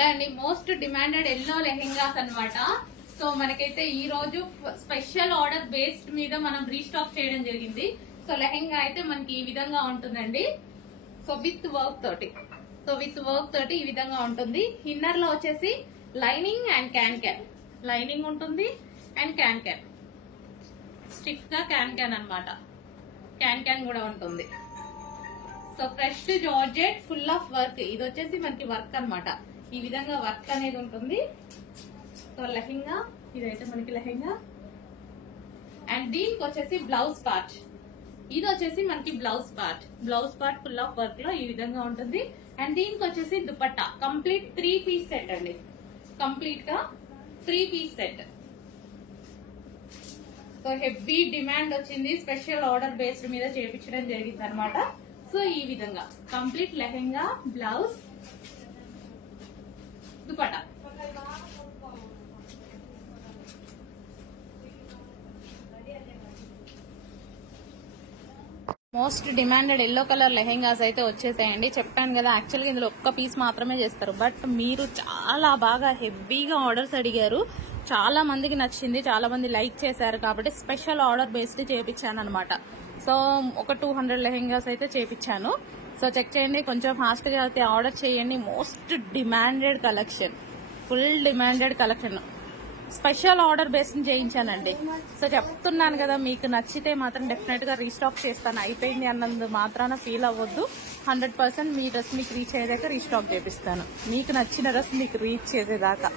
Hello అండి, most demanded yellow lehengas అన్నమాట. So మనకైతే ఈ రోజు స్పెషల్ ఆర్డర్ బేస్డ్ మీద మనం రీస్టాక్ చేయడం జరిగింది. సో లెహెంగా అయితే మనకి ఈ విధంగా ఉంటుందండి. సో విత్ వర్క్ తోటి ఈ విధంగా ఉంటుంది. ఇన్నర్ లో వచ్చేసి లైనింగ్ అండ్ క్యాన్ లైనింగ్ ఉంటుంది అండ్ క్యాన్ స్టిఫ్ గా క్యాన్ అన్నమాట. క్యాన్ కూడా ఉంటుంది. So fresh georgette full of work. ఇది వచ్చేసి మనకి వర్క్ అన్నమాట. ఈ విధంగా వర్క్ అనేది ఉంటుంది. సో లెహెంగా ఇదైతే మనకి లెహెంగా అండ్ దీనికి వచ్చేసి బ్లౌజ్ పార్ట్. ఇది వచ్చేసి మనకి blouse part full of work లో ఈ విధంగా ఉంటుంది. అండ్ దీనికి వచ్చేసి దుపట్టా కంప్లీట్ 3 పీస్ సెట్ అండి. కంప్లీట్ గా 3 piece set. So heavy demand వచ్చింది. స్పెషల్ ఆర్డర్ బేస్డ్ మీద చేపించడం జరిగింది అనమాట. సో ఈ విధంగా complete lehenga, blouse, dupatta. Most demanded yellow colour lehengas అయితే వచ్చేసాయండి. చెప్పాను కదా, యాక్చువల్గా ఇందులో ఒక్క పీస్ మాత్రమే చేస్తారు. బట్ మీరు చాలా బాగా హెవీగా ఆర్డర్స్ అడిగారు. చాలా మందికి నచ్చింది, చాలా మంది లైక్ చేశారు. కాబట్టి స్పెషల్ ఆర్డర్ బేస్డ్ చేపించాను అనమాట. సో ఒక 200 లెహెంగాస్ అయితే చేపించాను. సో చెక్ చేయండి, కొంచెం ఫాస్ట్ గా అయితే ఆర్డర్ చేయండి. Most demanded collection, full demanded collection. Special order based చేయించానండి. సో చెప్తున్నాను కదా, మీకు నచ్చితే మాత్రం డెఫినెట్ గా రీస్టాక్ చేస్తాను. అయిపోయింది అన్నందు మాత్రాన ఫీల్ అవ్వద్దు. 100% మీ డ్రెస్ మీకు రీచ్ అయ్యేదాకా రీస్టాక్ చేపిస్తాను. మీకు నచ్చిన డ్రెస్ మీకు రీచ్ చేసేదాకా.